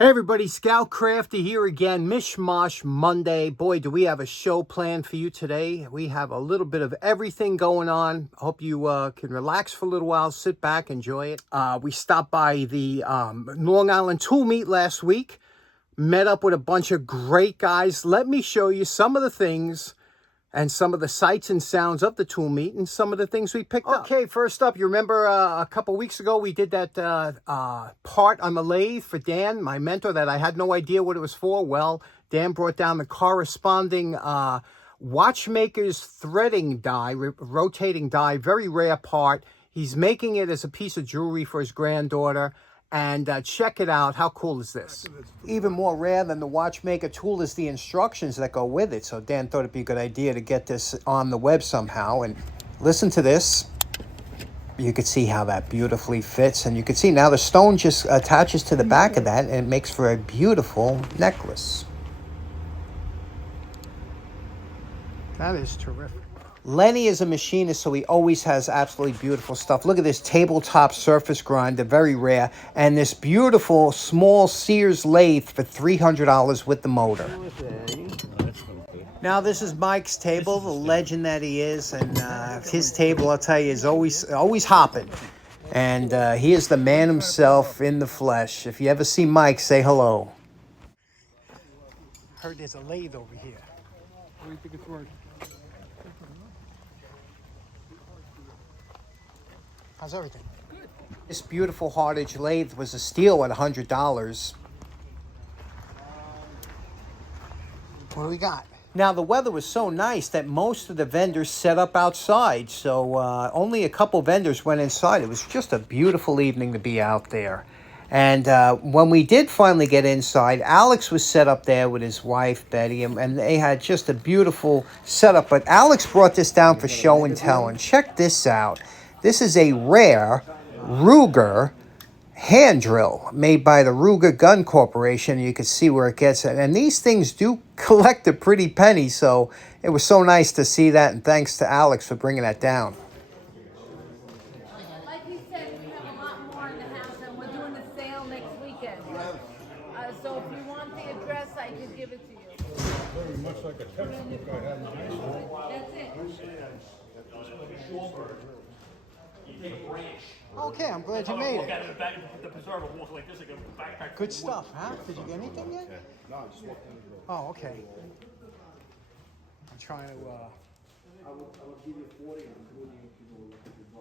Hey everybody, Scout Crafty here again. Mishmash Monday. Boy, do we have a show planned for you today. We have a little bit of everything going on. Hope you can relax for a little while, sit back, enjoy it. We stopped by the Long Island Tool Meet last week. Met up with a bunch of great guys. Let me show you some of the things and some of the sights and sounds of the tool meet and some of the things we picked up. Okay, first up, you remember a couple weeks ago we did that part on the lathe for Dan, my mentor, that I had no idea what it was for. Well, Dan brought down the corresponding watchmaker's threading die, rotating die, very rare part. He's making it as a piece of jewelry for his granddaughter. And check it out. How cool is this? Even more rare than the watchmaker tool is the instructions that go with it. So Dan thought it'd be a good idea to get this on the web somehow. And listen to this. You could see how that beautifully fits. And you can see now the stone just attaches to the back of that, and it makes for a beautiful necklace. That is terrific. Lenny is a machinist, so he always has absolutely beautiful stuff. Look at this tabletop surface grinder, very rare. And this beautiful small Sears lathe for $300 with the motor. Now this is Mike's table, the legend that he is. And his table, I'll tell you, is always hopping. And he is the man himself in the flesh. If you ever see Mike, say hello. Heard there's a lathe over here. What do you think it's worth? How's everything? Good. This beautiful hard-edge lathe was a steal at $100. What do we got? Now, the weather was so nice that most of the vendors set up outside, so only a couple vendors went inside. It was just a beautiful evening to be out there. And when we did finally get inside, Alex was set up there with his wife, Betty, and they had just a beautiful setup. But Alex brought this down for show and tell, and check this out. This is a rare Ruger hand drill made by the Ruger Gun Corporation. You can see where it gets it. And these things do collect a pretty penny, so it was so nice to see that, and thanks to Alex for bringing that down. Like he said, we have a lot more in the house, and we're doing a sale next weekend. So if you want the address, I can give it to you. Very much like a textbook I had in high school. That's it. Okay, I'm glad you made it. Like Good stuff, huh? Did you get anything yet? No, I just walked in the door. Oh, okay. I'm trying to... I will give you 40 including if you buy.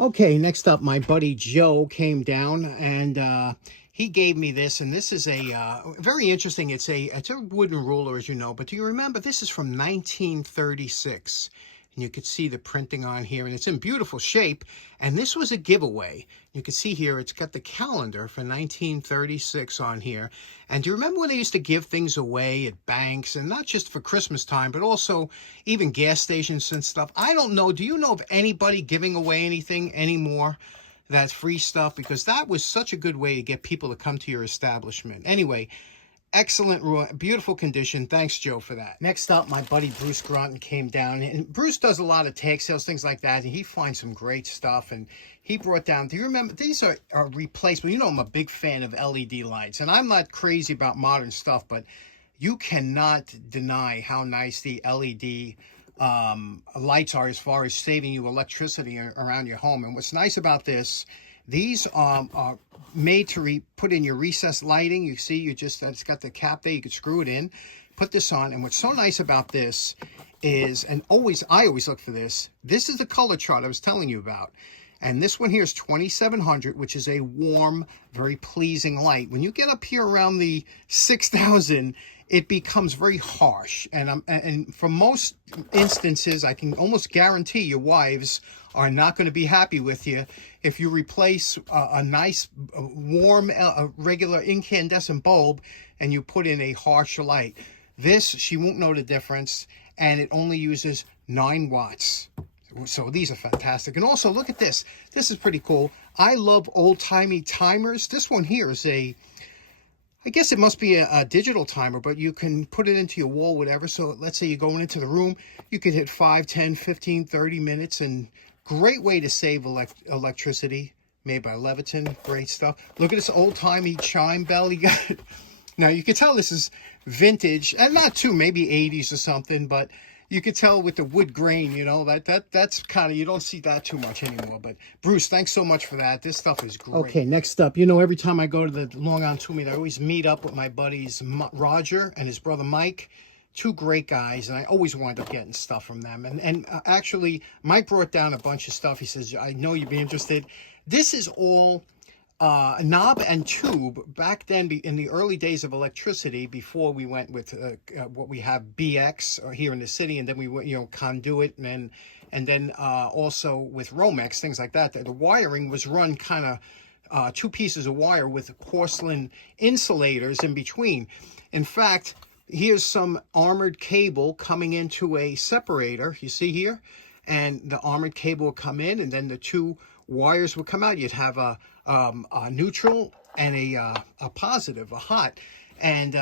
Okay, next up, my buddy Joe came down and he gave me this, and this is a very interesting. It's a wooden ruler, as you know, but do you remember this is from 1936? And you could see the printing on here, and it's in beautiful shape. And this was a giveaway. You can see here it's got the calendar for 1936 on here. And do you remember when they used to give things away at banks, and not just for Christmas time, but also even gas stations and stuff? I don't know. Do you know of anybody giving away anything anymore? That's free stuff, because that was such a good way to get people to come to your establishment. Anyway, excellent, beautiful condition. Thanks, Joe, for that. Next up, my buddy Bruce Grunton came down. And Bruce does a lot of tag sales, things like that. And he finds some great stuff. And he brought down, do you remember, these are replacement. You know I'm a big fan of LED lights. And I'm not crazy about modern stuff, but you cannot deny how nice the LED lights are as far as saving you electricity around your home. And what's nice about this, these are made to put in your recessed lighting. You see, it's got the cap there. You can screw it in, put this on. And what's so nice about this is, and I always look for this. This is the color chart I was telling you about. And this one here is 2700, which is a warm, very pleasing light. When you get up here around the 6000, it becomes very harsh. And for most instances, I can almost guarantee your wives are not going to be happy with you if you replace a nice, warm, regular incandescent bulb and you put in a harsher light. This, she won't know the difference, and it only uses 9 watts. So these are fantastic. And also, look at this. This is pretty cool. I love old-timey timers. This one here is I guess it must be a digital timer, but you can put it into your wall, whatever. So let's say you're going into the room, you could hit 5, 10, 15, 30 minutes, and great way to save electricity. Made by Leviton, great stuff. Look at this old-timey chime bell you got. Now, you can tell this is vintage, and not too, maybe 80s or something, but you could tell with the wood grain, you know, that's kind of, you don't see that too much anymore. But Bruce, thanks so much for that. This stuff is great. Okay, next up, you know, every time I go to the Long Island Tool Meet, I always meet up with my buddies Roger and his brother Mike. Two great guys, and I always wind up getting stuff from them. And actually, Mike brought down a bunch of stuff. He says, I know you'd be interested. This is all knob and tube. Back then, in the early days of electricity, before we went with what we have BX here in the city, and then we went, you know, conduit, and then also with Romex, things like that. The wiring was run kind of 2 pieces of wire with porcelain insulators in between. In fact, here's some armored cable coming into a separator, you see here, and the armored cable will come in, and then the 2 wires will come out. You'd have a neutral and a positive, a hot, and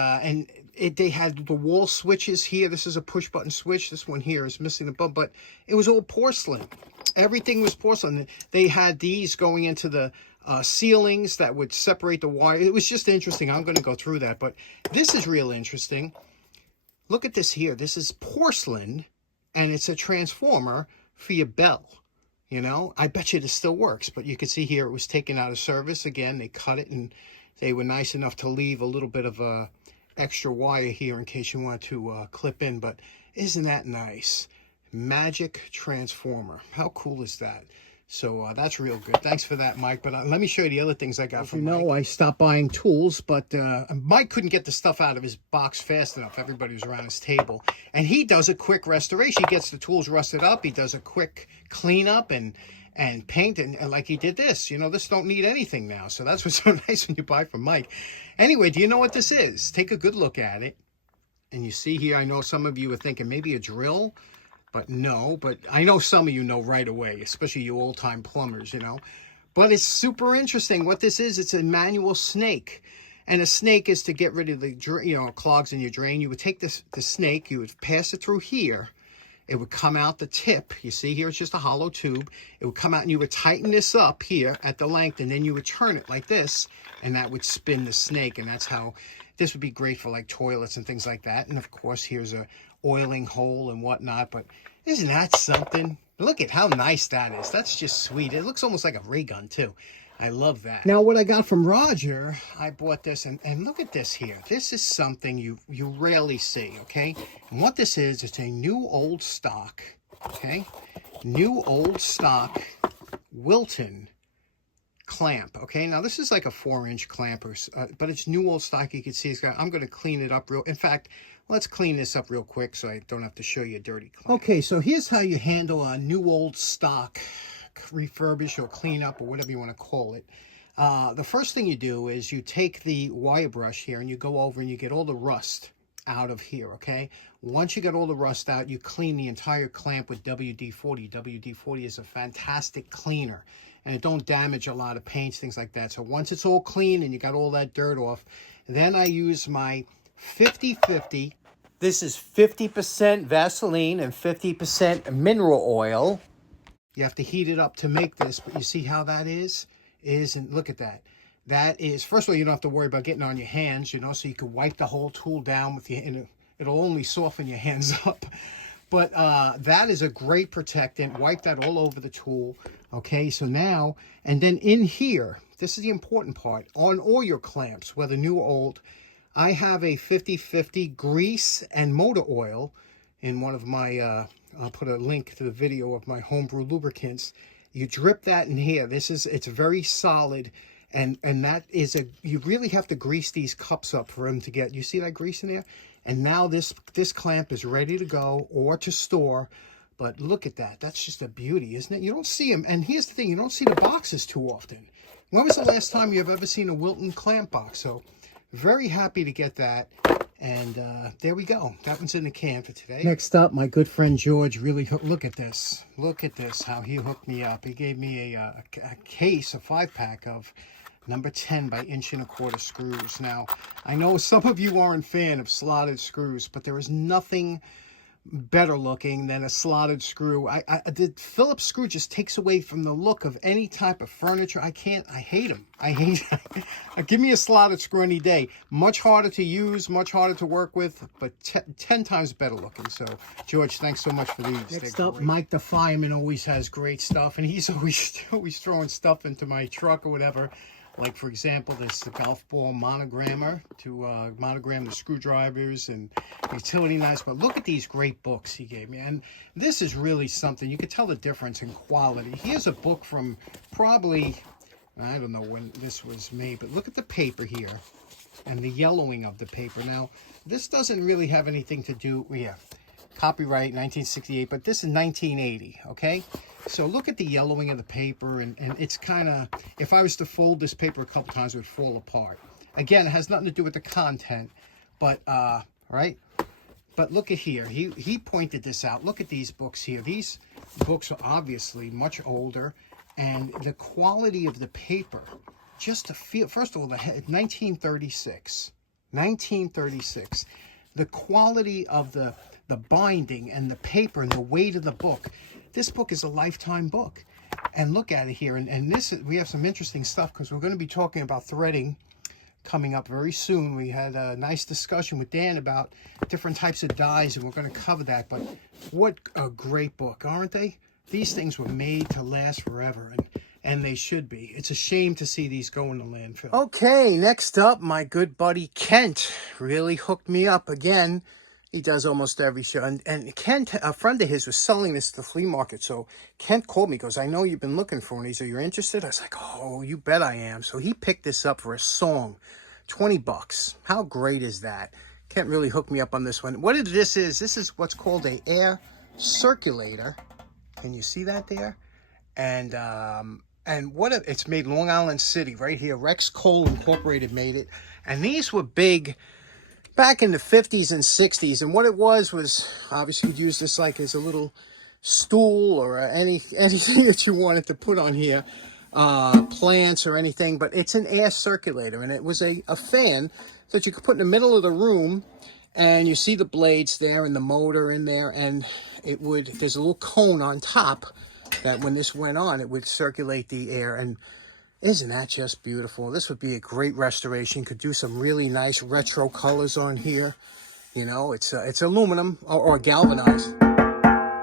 they had the wall switches here. This is a push button switch. This one here is missing the button, but it was all porcelain. Everything was porcelain. They had these going into the ceilings that would separate the wire. It was just interesting. I'm going to go through that, but this is real interesting. Look at this here. This is porcelain, and it's a transformer for your bell. You know, I bet you this still works, but you can see here it was taken out of service. Again, they cut it, and they were nice enough to leave a little bit of a extra wire here in case you want to clip in. But isn't that nice? Magic transformer. How cool is that? So that's real good. Thanks for that, Mike. But let me show you the other things I got from Mike. You know, I stopped buying tools, but Mike couldn't get the stuff out of his box fast enough. Everybody was around his table. And he does a quick restoration. He gets the tools rusted up. He does a quick cleanup and paint. And like he did this. You know, this don't need anything now. So that's what's so nice when you buy from Mike. Anyway, do you know what this is? Take a good look at it. And you see here, I know some of you are thinking maybe a drill. But no, but I know some of you know right away, especially you old-time plumbers, you know. But it's super interesting. What this is, it's a manual snake. And a snake is to get rid of the, you know, clogs in your drain. You would take the snake, you would pass it through here. It would come out the tip. You see here, it's just a hollow tube. It would come out, and you would tighten this up here at the length, and then you would turn it like this, and that would spin the snake. And that's how this would be great for like toilets and things like that. And of course, here's a oiling hole and whatnot. But isn't that something? Look at how nice that is. That's just sweet. It looks almost like a ray gun too. I love that. Now, what I got from Roger, I bought this, and look at this here. This is something you rarely see, okay? And what this is, it's a new old stock, okay? New old stock Wilton clamp, okay? Now, this is like a 4-inch clamp, but it's new old stock. You can see it's got, I'm going to clean it up in fact, let's clean this up real quick so I don't have to show you a dirty clamp. Okay, so here's how you handle a new old stock refurbish or clean up or whatever you want to call it. The first thing you do is you take the wire brush here and you go over and you get all the rust out of here, okay? Once you get all the rust out, you clean the entire clamp with WD-40. WD-40 is a fantastic cleaner, and it don't damage a lot of paints, things like that. So once it's all clean and you got all that dirt off, then I use my 50-50. This is 50% Vaseline and 50% mineral oil. You have to heat it up to make this, but you see how that is? And look at that. That is, first of all, you don't have to worry about getting on your hands, you know, so you can wipe the whole tool down with your, and it'll only soften your hands up. But that is a great protectant. Wipe that all over the tool. Okay, so now, and then in here, this is the important part, on all your clamps, whether new or old, I have a 50-50 grease and motor oil in one of my, I'll put a link to the video of my homebrew lubricants. You drip that in here. It's very solid, and that is you really have to grease these cups up for them to get, you see that grease in there? And now this clamp is ready to go or to store. But look at that. That's just a beauty, isn't it? You don't see them. And here's the thing. You don't see the boxes too often. When was the last time you've ever seen a Wilton clamp box? So very happy to get that. And there we go. That one's in the can for today. Next up, my good friend George really look at this. Look at this, how he hooked me up. He gave me a case, a 5-pack of number 10 by 1¼ screws. Now, I know some of you aren't a fan of slotted screws, but there is nothing better looking than a slotted screw. The Phillips screw just takes away from the look of any type of furniture. I hate them. I hate give me a slotted screw any day. Much harder to use, much harder to work with, but 10 times better looking. So George, thanks so much for these. Next up, Mike the fireman always has great stuff, and he's always throwing stuff into my truck or whatever. Like, for example, this golf ball monogrammer to monogram the screwdrivers and utility knives. But look at these great books he gave me. And this is really something. You could tell the difference in quality. Here's a book from probably, I don't know when this was made, but look at the paper here and the yellowing of the paper. Now, this doesn't really have anything to do, copyright 1968, but this is 1980, okay? So look at the yellowing of the paper, and it's kind of, if I was to fold this paper a couple times, it would fall apart. Again, it has nothing to do with the content, but, right? But look at here. He pointed this out. Look at these books here. These books are obviously much older, and the quality of the paper, just to feel, first of all, 1936. 1936. The quality of the binding and the paper and the weight of the book. This book is a lifetime book. And look at it here. And this, we have some interesting stuff because we're going to be talking about threading coming up very soon. We had a nice discussion with Dan about different types of dyes, and we're going to cover that. But what a great book, aren't they? These things were made to last forever, and they should be. It's a shame to see these go in the landfill. Okay, next up, my good buddy Kent really hooked me up again. He does almost every show. And Kent, a friend of his, was selling this at the flea market. So Kent called me, goes, I know you've been looking for one. He said, you're interested? I was like, oh, you bet I am. So he picked this up for a song, $20. How great is that? Kent really hooked me up on this one. What this is what's called a air circulator. Can you see that there? And it's made Long Island City right here. Rex Coal Incorporated made it. And these were big back in the 50s and 60s, and what it was obviously you'd use this like as a little stool or anything that you wanted to put on here, plants or anything, but it's an air circulator, and it was a fan that you could put in the middle of the room, and you see the blades there and the motor in there, and there's a little cone on top that when this went on, it would circulate the air. And isn't that just beautiful? This would be a great restoration. Could do some really nice retro colors on here. You know, it's aluminum or galvanized,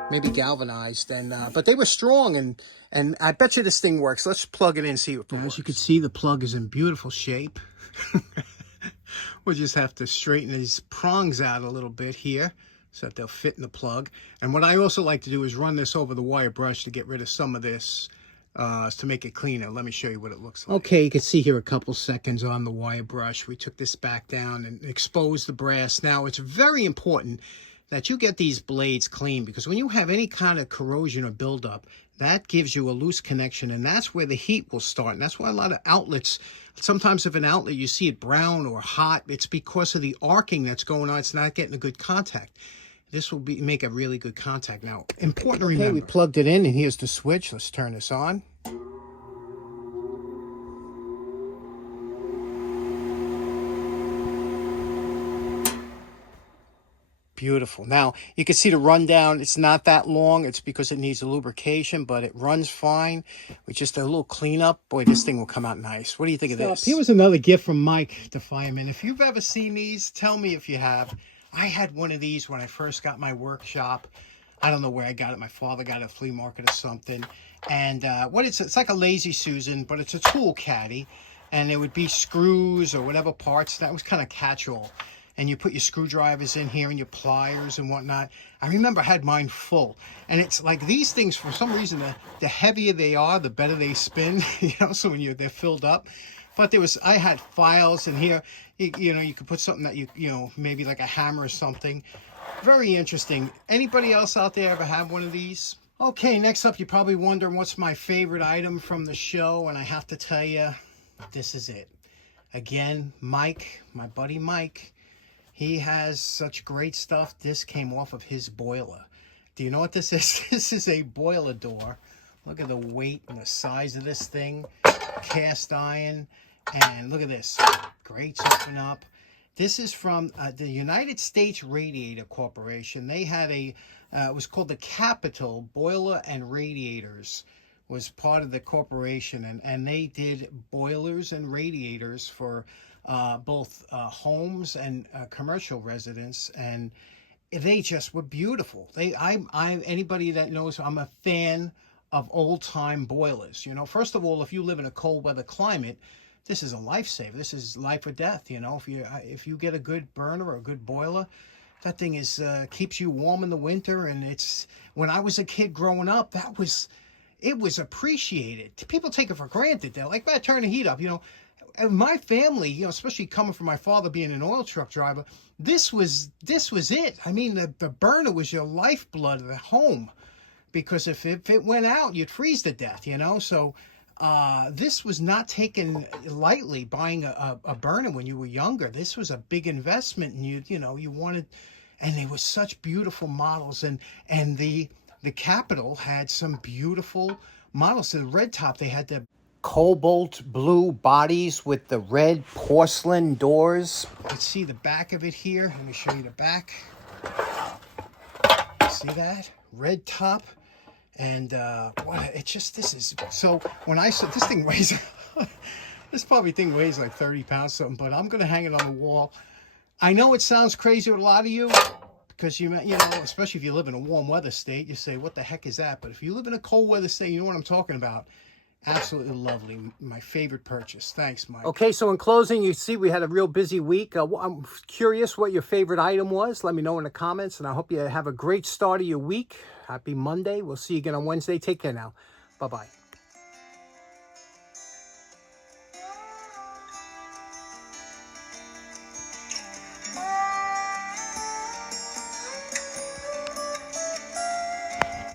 maybe galvanized, but they were strong, and I bet you this thing works. Let's plug it in and see what it works. As you can see, the plug is in beautiful shape. We'll just have to straighten these prongs out a little bit here so that they'll fit in the plug. And what I also like to do is run this over the wire brush to get rid of some of this. To make it cleaner. Let me show you what it looks like. Okay, you can see here a couple seconds on the wire brush. We took this back down and exposed the brass. Now, it's very important that you get these blades clean, because when you have any kind of corrosion or buildup, that gives you a loose connection, and that's where the heat will start. And that's why a lot of outlets, sometimes if an outlet you see it brown or hot, it's because of the arcing that's going on. It's not getting a good contact. This will make a really good contact. Now, important to remember. Okay, we plugged it in, and here's the switch. Let's turn this on. Beautiful. Now, you can see the rundown. It's not that long. It's because it needs a lubrication, but it runs fine. With just a little cleanup, boy, this thing will come out nice. What do you think of this? Here was another gift from Mike, the fireman. If you've ever seen these, tell me if you have. I had one of these when I first got my workshop. I don't know where I got it. My father got it at a flea market or something. And it's like a Lazy Susan, but it's a tool caddy. And there would be screws or whatever parts. That was kind of catch-all. And you put your screwdrivers in here and your pliers and whatnot. I remember I had mine full. And it's like these things, for some reason, the heavier they are, the better they spin. So when they're filled up. But I had files in here. You could put something that maybe like a hammer or something. Very interesting. Anybody else out there ever have one of these? Okay, next up, you're probably wondering what's my favorite item from the show, and I have to tell you, this is it. Again, Mike, my buddy Mike, He has such great stuff. This came off of his boiler. Do you know what this is? This is a boiler door. Look at the weight and the size of this thing. Cast iron. And look at this. Grates open up. This is from the United States Radiator Corporation. They had a, it was called the Capital Boiler and Radiators. Was part of the corporation. And they did boilers and radiators for both homes and commercial residents. And they just were beautiful. Anybody that knows, I'm a fan of old-time boilers. You know, first of all, if you live in a cold weather climate, this is a lifesaver. This is life or death. You know, if you get a good burner or a good boiler, that thing is keeps you warm in the winter. And it's, when I was a kid growing up, it was appreciated. People take it for granted. They're like, man, turn the heat up. You know, and my family, you know, especially coming from my father being an oil truck driver, this was it. I mean, the burner was your lifeblood of the home, because if it went out, you'd freeze to death, you know. So this was not taken lightly, buying a burner when you were younger. This was a big investment, and you wanted, and they were such beautiful models, and the Capital had some beautiful models. So the red top, they had the cobalt blue bodies with the red porcelain doors. Let's see the back of it here. Let me show you the back. See that? Red top. And this is, so when I saw this thing weighs, this probably thing weighs like 30 pounds something, but I'm going to hang it on the wall. I know it sounds crazy to a lot of you, because you know, especially if you live in a warm weather state, you say, what the heck is that? But if you live in a cold weather state, you know what I'm talking about. Absolutely lovely. My favorite purchase. Thanks, Mike. Okay, so in closing, you see we had a real busy week. I'm curious what your favorite item was. Let me know in the comments, and I hope you have a great start of your week. Happy Monday. We'll see you again on Wednesday. Take care now. Bye-bye.